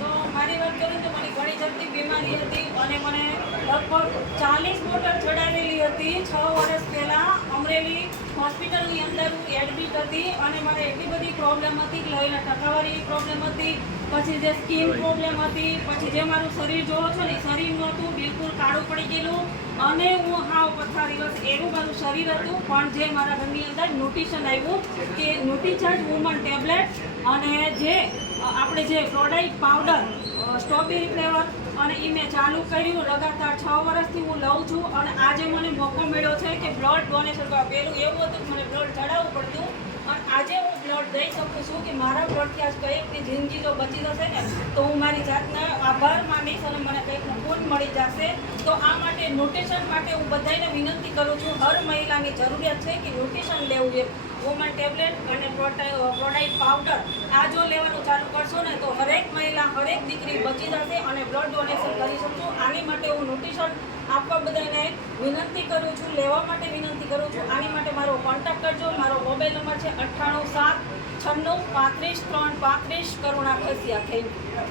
તો મારી વાત કરું તો મને ઘણી જાતની બીમારી હતી અને મને લગભગ 40 બોટલ ચડાવેલી હતી 6 વર્ષ પહેલાં અમરેલી હોસ્પિટલની અંદર હું એડમિટ હતી અને મને એટલી બધી પ્રોબ્લેમ હતી કે લોહીના ટકાવારી પ્રોબ્લેમ હતી, પછી જે સ્કિન પ્રોબ્લેમ હતી, પછી જે મારું શરીર જોવો છો ને શરીર નહોતું, બિલકુલ કાળું પડી ગયેલું અને હું હાવ પથારી બસ એવું મારું શરીર હતું. પણ જે મારા ઘરની અંદર ન્યુટ્રિશન આવ્યું કે ન્યુટ્રીચાર્જ વુમન ટેબ્લેટ અને જે આપણે જે ફ્લોરાઇડ પાવડર સ્ટ્રોબેરી ફ્લેવર અને એ મેં ચાલુ કર્યું. લગાતાર 6 વર્ષથી હું લઉં છું અને આજે મને મોકો મળ્યો છે કે બ્લડ ડોનેશન કરવા. પહેલું એવું હતું કે મને બ્લડ ચડાવવું પડતું અને આજે હું બ્લડ દઈ શકું છું કે મારા બ્લડથી આજ કંઈકની જિંદગી જો બચી જશે ને તો હું મારી જાતને આભાર માનીશ અને મને કંઈકનું પૂન મળી જશે. તો આ માટે ન્યુટ્રિશન માટે હું બધાને વિનંતી કરું છું, હર મહિલાની જરૂરિયાત છે કે ન્યુટ્રિશન લેવું જોઈએ. વુમન ટેબ્લેટ અને પ્રોડાઇટ પાવડર આ જો લેવાનું ચાલુ કરશો ને તો હરેક મહિલા હરેક દીકરી બચી જશે અને બ્લડ ડોનેશન કરી શકશો. આની માટે હું ન્યુટ્રિશન આપવા બધાને વિનંતી કરું છું, લેવા માટે વિનંતી કરું છું. આની માટે મારો કોન્ટેક્ટ કરજો. મારો મોબાઈલ નંબર છે 98 7 96 35 3 35 કરુણા ખસિયા. Thank you.